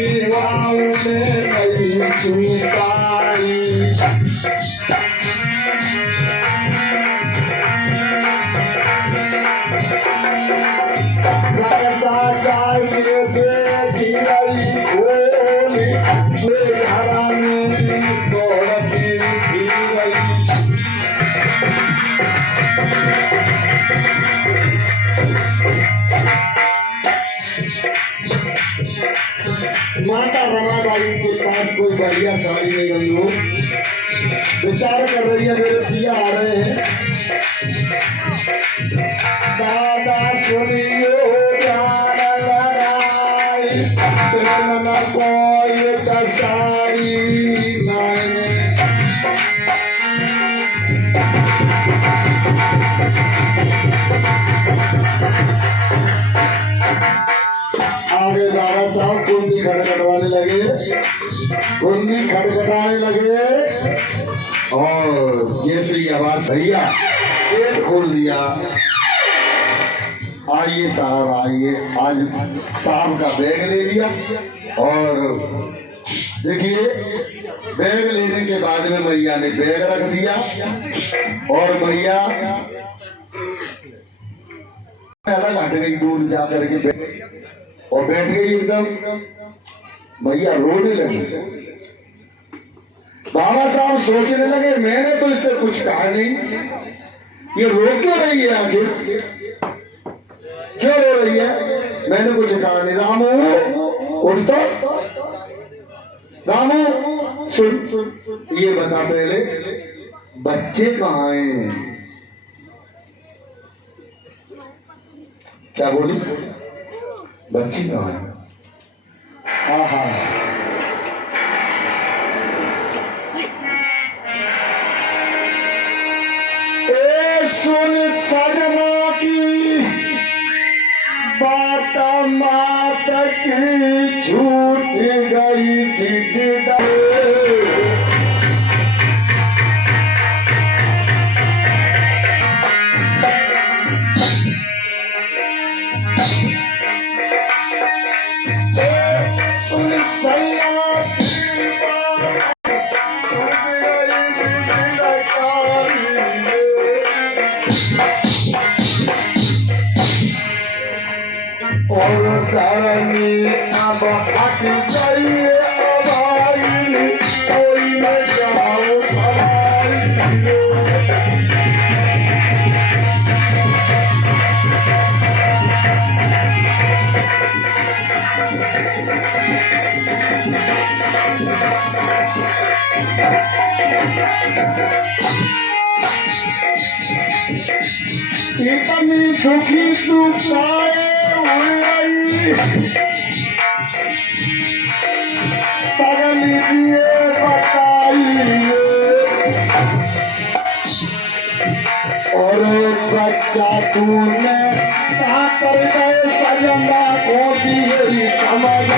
दीवाओं में नई सुसारी कैसा चाहिए देखी गई होली मेरे घराने दौड़ती थी गई माता रमाबाई के पास कोई बढ़िया साड़ी नहीं गई हो, विचार कर रही है मेरे पिया आ रहे हैं। दादा सुनियो ध्यान लगाई न कोई कसारी माने आगे दादा साहब कुंडी खटखटवाने लगे, कुंडी खटखटाने लगे और जैसे ही आवाज भैया गेट खोल दिया। आइए साहब आइए। आज साहब का बैग ले लिया और देखिए बैग लेने के बाद में मैया ने बैग रख दिया और मैया अलग हट गई दूर जा करके और बैठ गई एकदम। मैया रोने लगी। बाबा साहब सोचने लगे मैंने तो इससे कुछ कहा नहीं, ये रो क्यों रही है आखिर, क्यों रो रही है, मैंने कुछ कहा नहीं। रामू उठता, रामू सुन ये बता पहले बच्चे कहाँ हैं। क्या बोली, बच्ची कहाँ है। हाँ हाँ सुन सजना की बात मात की छूट गई थी सुन सैया की बात और धरनी अब हट गई भाई कोई न जाओ सवारी इतनी दुखी तू पाए पगली दिए बताइए और बच्चा तूने कहा कर गए सजना को दिए समझ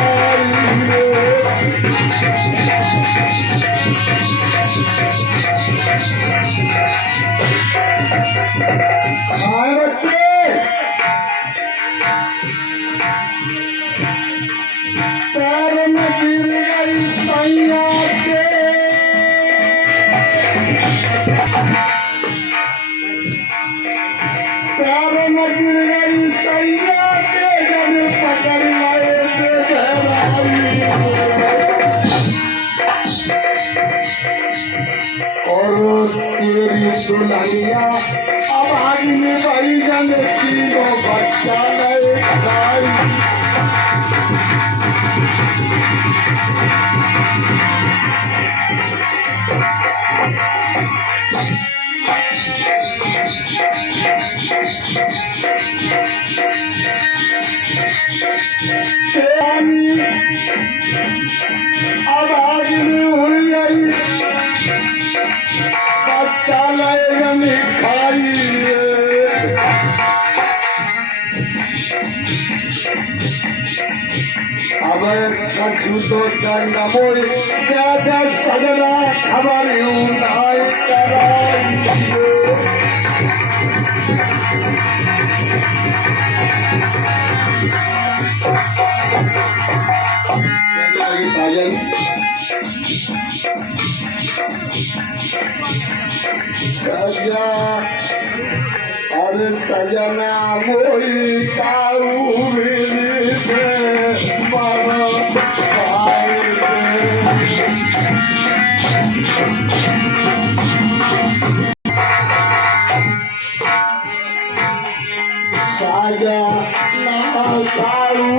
बच्चे पैर में गिर गई सैया के पैर में गिर गई सैया के जब पकड़ और तेरी दुल्हनिया अब आज में भाई जन तीनों बच्चा नहीं खाई अब आज में हुई गई बच्चा नहीं खाई अब कछु तो दंड मोई क्या सजना खबर उठाई कराई साजन सजा अरे सजना मोई काऊ मिलते मारो साजा ना काऊ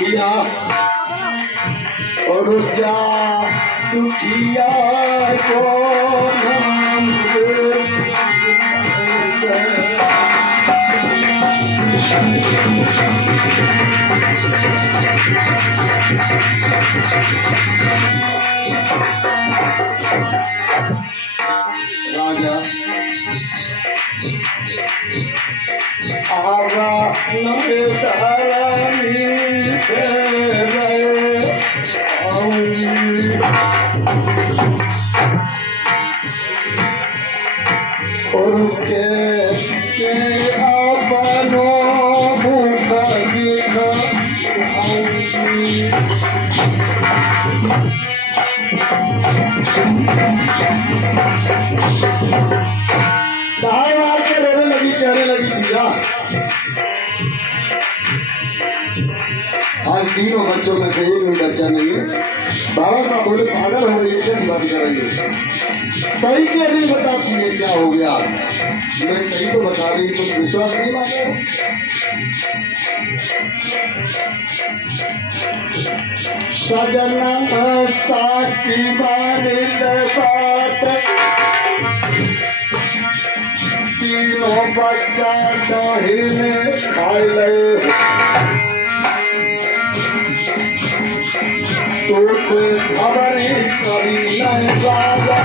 किया और जा दुखिया को नाम राजा आवा नए तारानी के रहे और के से अपनो मुख दिखा कहने लगी भैया आज तीनों बच्चों में से एक भी बच्चा नहीं है। बाबा साहब बोले पागल हो गई, कैसे बात करेंगे? सही के नहीं बताती है क्या हो गया? मैं सही तो बता रही, तुम विश्वास नहीं मानो। सजना साथी बारे बात तीनों बच्चा दही खाई ले तो खबर कभी नहीं बाबा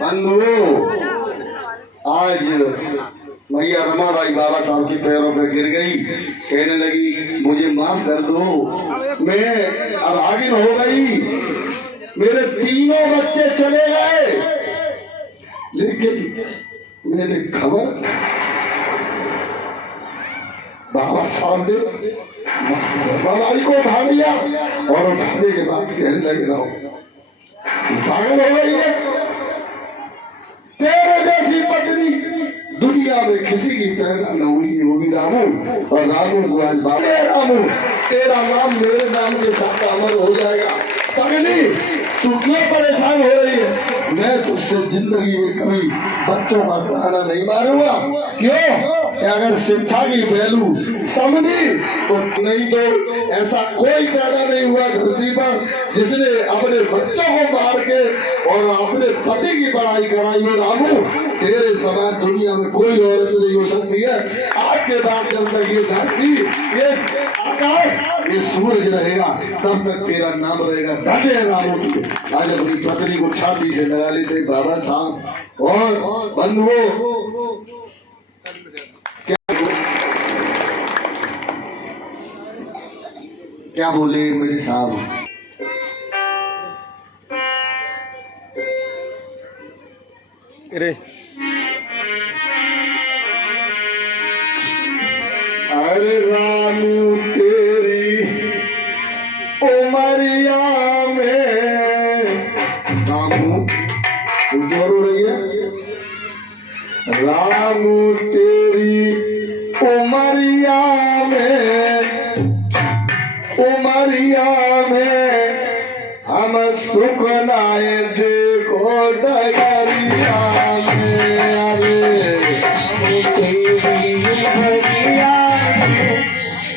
बंधु। आज मैया रमाबाई बाबा साहब के पैरों पे गिर गई, कहने लगी मुझे माफ कर दो, मैं अब आगे हो गई, मेरे तीनों बच्चे चले गए, लेकिन मैंने खबर बाबा साहब ने बाबाई को उठा लिया और उठाने के बाद कहने लगे रहो पागल हो गई है, तेरे जैसी पत्नी दुनिया में किसी की पैदा न हुई होगी रामू। और रामू को आज बाबा रामू तेरा नाम मेरे नाम के साथ अमर हो जाएगा। पगली तू क्यों परेशान हो रही है? मैं तुझसे जिंदगी में कभी बच्चों का ताना नहीं मारूंगा। क्यों? अगर शिक्षा की वैल्यू समझी तो, नहीं तो ऐसा कोई पैदा नहीं हुआ धरती पर जिसने अपने बच्चों को मार के और अपने पति की पढ़ाई कराई हो। रामू तेरे समान दुनिया में कोई औरत नहीं हो सकती है। आज के बाद जब तक ये धरती, ये आकाश, ये सूरज रहेगा तब तक तेरा नाम रहेगा। धन्य रामू की आज अपनी पत्नी को छाती से लगा लेते बाबा साहब। और बंधुओं क्या बोले मेरे साहब? अरे रामू तेरी उमरिया में, रामू तू जोर हो रही है, रामू तेरी उमरिया में हम सुख नाए देखो डगरिया में।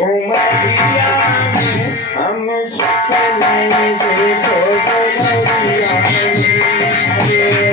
उमरिया में हम सुख नाए देखो डगरिया में भैया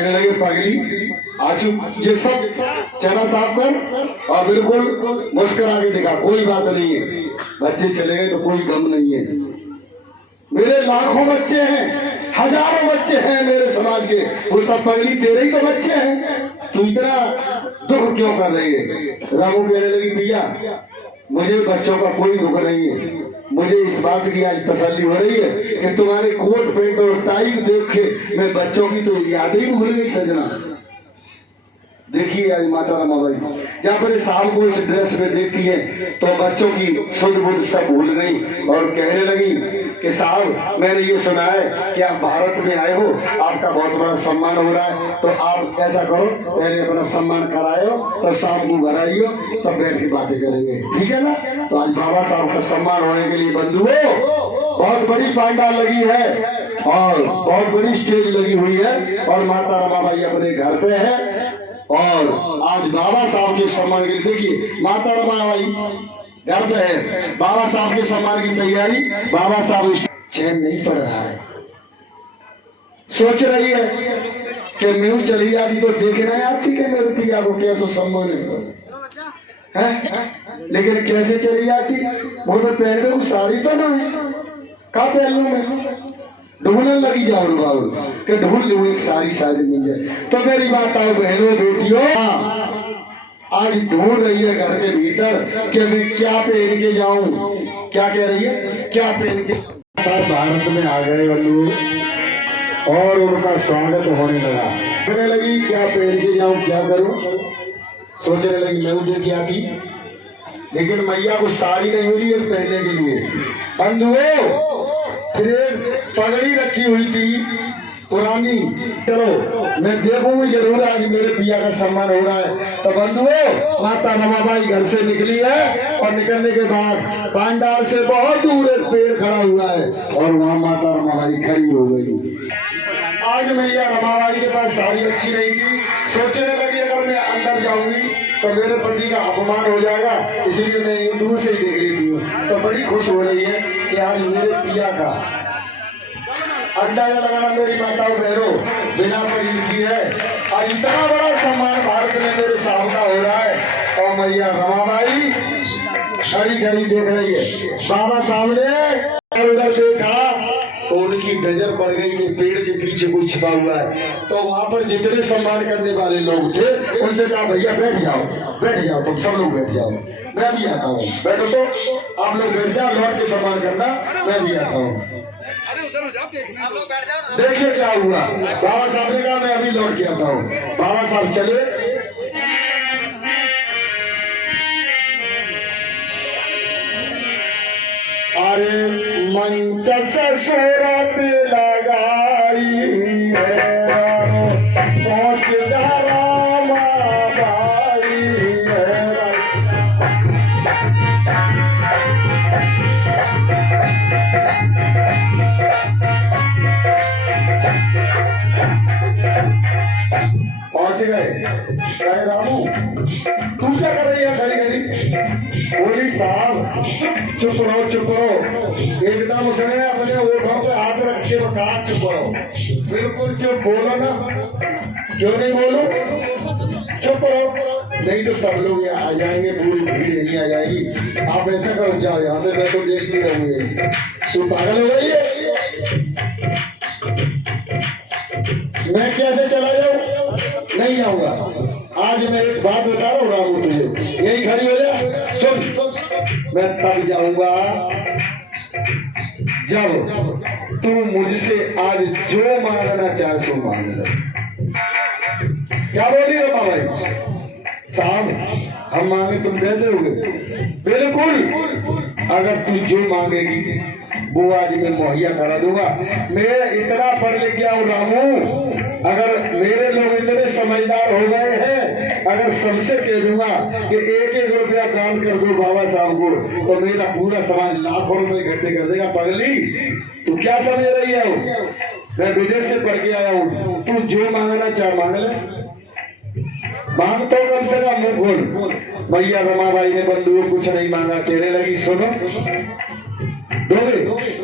कहने लगे पगली आज ये सब चना साफ कर और बिल्कुल मुस्कुरा के दिखा, कोई बात नहीं है। बच्चे चले गए तो कोई गम नहीं है। मेरे लाखों बच्चे हैं, हजारों बच्चे हैं मेरे समाज के, वो सब पगली तेरे ही तो बच्चे हैं, तू इतना दुख क्यों कर रही है? रामू कहने लगी भैया मुझे बच्चों का कोई दुख नहीं है, मुझे इस बात की आज तसल्ली हो रही है कि तुम्हारे कोट पैंट और टाई को देख के मैं बच्चों की तो याद ही भूल गई सजना। देखिए आज माता रमाबाई जहाँ पर साहब को इस ड्रेस में देखती है तो बच्चों की सुध बुध सब भूल गई और कहने लगी कि साहब मैंने ये सुना है कि आप भारत में आए हो, आपका बहुत बड़ा सम्मान हो रहा है, तो आप ऐसा करो पहले अपना सम्मान करायो तो शाम को घर आइयो तब बैठ के बातें करेंगे, ठीक है ना। तो आज बाबा साहब का सम्मान होने के लिए बंधुओं बहुत बड़ी पांडाल लगी है और बहुत बड़ी स्टेज लगी हुई है और माता रमाबाई अपने घर पे है और आज बाबा साहब के सम्मान के लिए देखिए माता रमाबाई घर पे है, बाबा साहब के सम्मान की तैयारी। बाबा साहब चैन नहीं पड़ रहा है, सोच रही है कि मैं चली जाती तो देखना आती कि मेरे पिया को कैसे सम्मान है, लेकिन कैसे चली जाती? वो तो पहन में साड़ी तो ना है, का पहलू में ढूंढने लगी जाओ बाबू कि ढूंढ लू एक सारी सारी मिल जाए। तो मेरी बात आओ बहनों बेटियों, आज ढूंढ रही है घर के भीतर कि मैं क्या पहन के जाऊं, क्या कह रही है क्या पहन के। सब भारत में आ गए बल्लू और उनका स्वागत होने लगा, कहने लगी क्या पहन के जाऊं क्या करूं, सोचने लगी मैं उधर क्या थी, लेकिन मैया को साड़ी नहीं मिली है पहनने के लिए। बंधुओं फिर पगड़ी रखी हुई थी पुरानी, चलो मैं देखूंगी जरूर आज मेरे पिया का सम्मान हो रहा है। तो बंधुओं माता रमाबाई घर से निकली है और निकलने के बाद पांडाल से बहुत दूर एक पेड़ खड़ा हुआ है और वहां माता रमाबाई खड़ी हो गई। आज मैया रमाबाई के पास साड़ी अच्छी नहीं थी, सोचने लगी अगर मैं अंदर जाऊंगी तो मेरे पति का अपमान हो जाएगा, इसलिए मैं यूं दूर से ही देख लेती हूँ। तो बड़ी खुश हो रही है कि आज मेरे पिया का अंदाजा लगाना मेरी माताओं बहनों बिना पढ़ी लिखी है और इतना बड़ा सम्मान भारत में मेरे साहब का हो रहा है और मैया रमाबाई खड़ी खड़ी देख रही है। बाबा साहब ने उधर देखा तो उनकी नजर पड़ गई कि पेड़ के पीछे कोई छिपा हुआ है। तो वहां पर जितने सम्मान करने वाले लोग थे उनसे कहा भैया बैठ जाओ तुम सब लोग बैठ जाओ, मैं भी आता हूँ, बैठो तो आप लोग बैठ जाओ, लौट के सम्मान करना, मैं भी आता हूँ। देखिए क्या हुआ, बाबा साहब ने कहा मैं अभी लौट के आता हूँ। बाबा साहब चले, अरे मंच से शोरत लगाई है पहुंच जा रमाबाई है। पहुंच गए, अरे रामू तू क्या कर रही है खड़ी खड़ी? बोली साहब चुप रहो, एकदम उसने अपने ओठों पे हाथ रख के कहा चुप रहो, बिल्कुल चुप, बोलो ना, क्यों नहीं बोलो, चुप रहो, नहीं तो सब लोग यहाँ आ जाएंगे, पूरी भीड़ यहीं आ जाएगी। आप ऐसा करो जाओ यहाँ से, मैं तो देखती रहूंगी, तू पागल हो गई है, मैं कैसे चला जाऊं? नहीं आऊंगा। आज मैं एक बात बता रहा हूँ रामू तुझे, यही खड़ी हो जा, सुन, मैं तब जाऊंगा जब तू मुझसे आज जो मांगना चाहे सो मांग ले। क्या बोली रमाबाई? साहब हम मांगे तुम दे दोगे? बिल्कुल, अगर तू जो मांगेगी वो आज मैं मुहैया करा दूंगा। मैं इतना पढ़ लिख गया हूँ रामू, अगर मेरे लोग इतने समझदार हो गए हैं, अगर सबसे कह दूंगा कि 1-1 रुपया दान कर दो बाबा साहब को तो मेरा पूरा समाज लाखों रुपए इकट्ठे कर देगा। पगली तू क्या समझ रही है? मैं विदेश से पढ़ के आया हूँ, तू जो मांगना चाहे मांग ले, मांग तो कम से कम मुंह खोल। भैया रमाबाई ने बंधुओं कुछ नहीं मांगा, कहने लगी सुनो दोगे?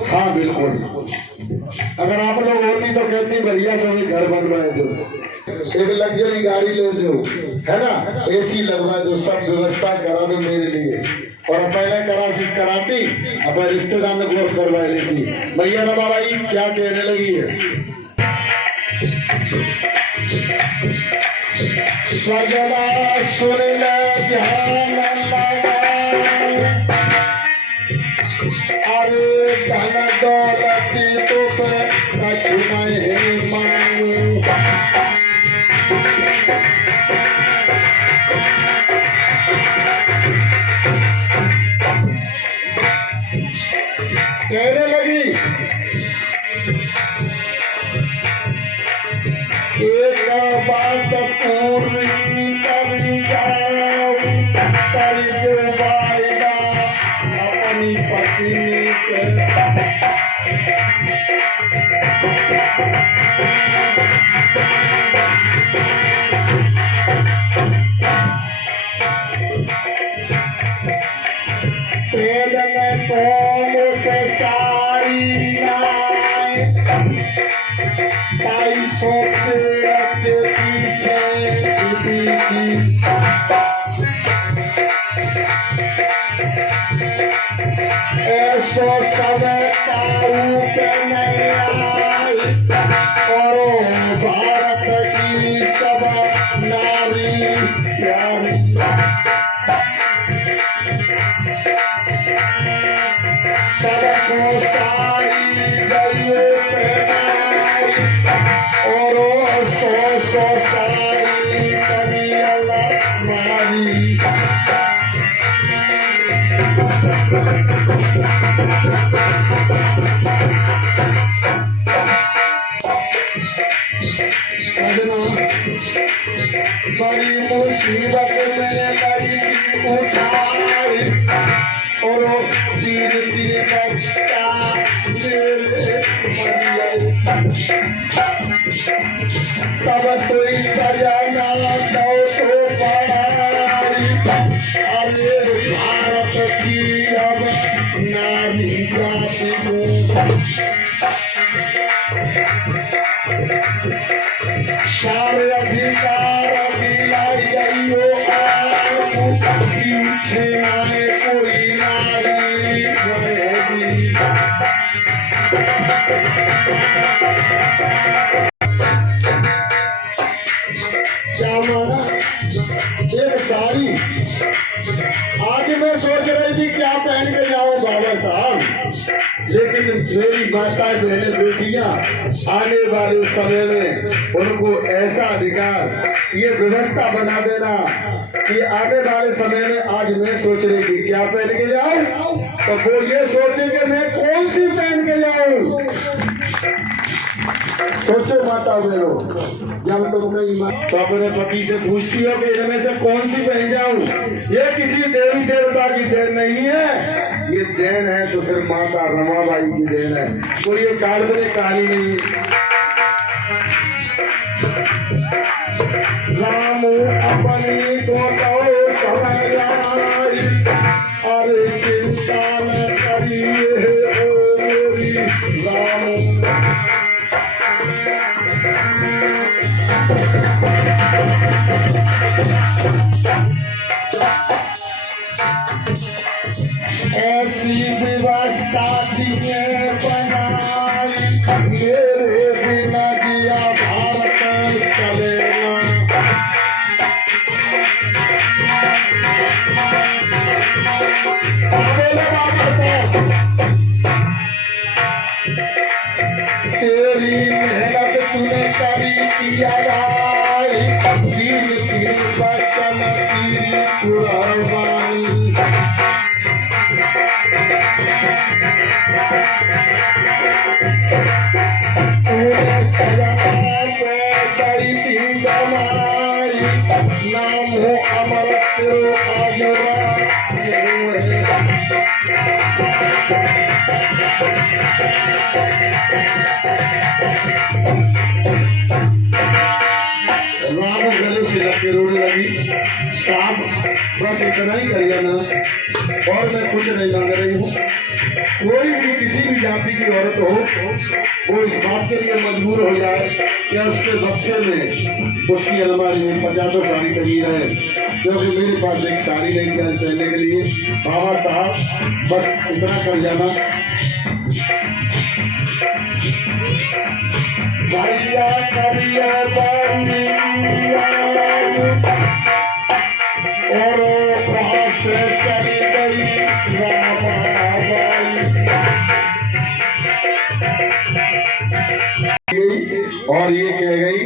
हाँ बिल्कुल, अगर आप लोग होती तो कहती बढ़िया से हमें घर बनवाए दो, एक लग्जरी गाड़ी ले दो, है ना, एसी लगवा दो, सब व्यवस्था करा दो मेरे लिए। और पहले कराती अब रिश्तेदार ने गोर करवा लेती। भैया ना बाबाई क्या कहने लगी है, सजना सुन ले ध्यान लगा, अरे धन दौलती तो कछु नहीं मांगू, कहने लगी एक बात पूरी करी जाओ, करी दो वायदा अपनी पत्नी से, तेल में कौन पे साड़ी नाय, 250 पेड़ के पीछे छुपी थी, ऐसो समय काऊ पे नहीं आई, और भारत की सब नारी प्यारी, सबको साड़ी जइए पहनाई, और 100 साड़ी करी अल्लाह मारी, सजना बड़ी मुसीबत में लगी उठाई, और तीर तीर बच्चा मेरे तब तो सजना दो तो पढ़ाई, अरे भारत की अब नारी जाति को सारे अधिकार दिलाइयो, पीछे आए कोई नारी बनेगी, क्या माना एक साड़ी। आज मैं सोच रही थी क्या पहन के जाऊं बाबा साहब, लेकिन मेरी माता बहने बेटियां आने वाले समय में उनको ऐसा अधिकार ये व्यवस्था बना देना कि आने वाले समय में, आज मैं सोच रही थी क्या पहन के जाऊं, तो वो ये सोचेंगे मैं कौन सी पहन के जाऊं। सोचो माता बहनों, जब तुम कहीं तो अपने पति से पूछती हो कि इनमें से कौन सी पहन जाऊं, ये किसी देवी देवता की देन नहीं है, ये देन है तो सिर्फ माता रमाबाई की देन है, कोई ये काल्पनिक कहानी नहीं। राम अपनी तो समय आई, अरे चिंता न करिए ओ मेरी राम, ऐसी व्यवस्था दिए बनाई, मेरे बिना दिया भारत चलेगा, तेरी मेहनत तूने करी किया भाई, तीन तीन बचन की कुर्बानी, तूने सजा में बड़ी थी जमाई, नाम हो अमर तेरो आजरा राम गले से के रोने लगी। साहब बस इतना ही कर जाना और मैं कुछ नहीं मांग रही हूँ। कोई भी किसी भी जाति की औरत हो वो इस बात के लिए मजबूर हो जाए कि उसके बक्से में उसकी अलमारी में 50 साड़ी टंगी रहे, क्योंकि मेरे पास एक साड़ी नहीं है पहनने के लिए। बाबा साहब बस इतना कर जाना। भैया करिया और वहां से चली गई और ये कह गई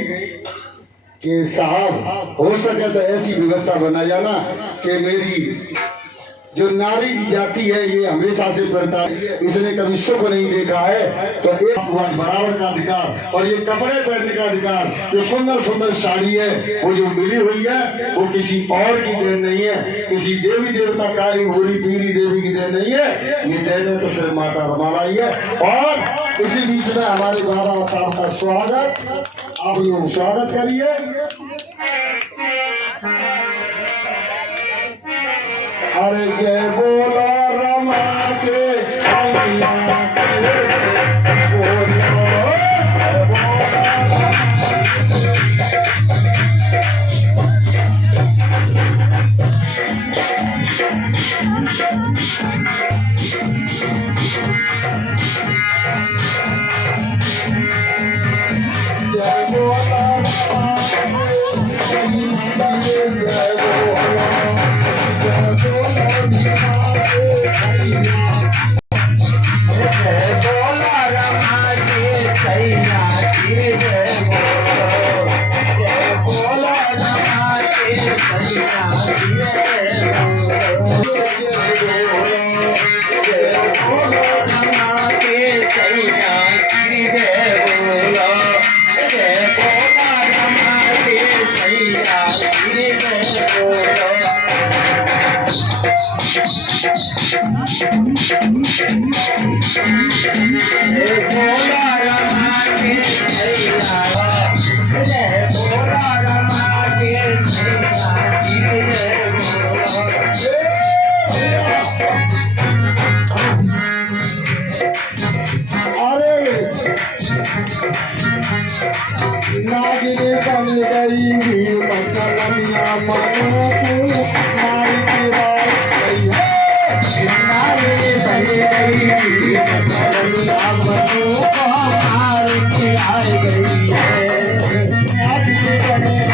कि साहब हो सके तो ऐसी व्यवस्था बना जाना कि मेरी जो नारी की जाति है ये हमेशा से प्रथा, इसने कभी सुख नहीं देखा है, तो एक बराबर का अधिकार और ये कपड़े पहनने का अधिकार, जो सुंदर सुंदर साड़ी है वो जो मिली हुई है वो किसी और की देन नहीं है, किसी देवी देवता काली भूरी पीरी देवी की देन नहीं है, ये देन है तो सिर्फ माता रमाबाई है। और इसी बीच में हमारे बाबा साहब का स्वागत, आप लोग स्वागत करिए। अरे जय बोला रमा के नागिने बन गई मकलमिया मनु को मार के गई है, नागिने बन गई मकलमिया मनु को मार के आ गई है, नागिने बन गई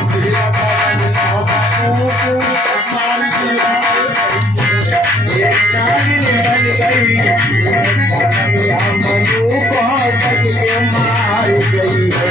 मकलमिया मनु को मार के आ गई है, नागिने बन गई मकलमिया मनु को मार गई है।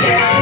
Thank you.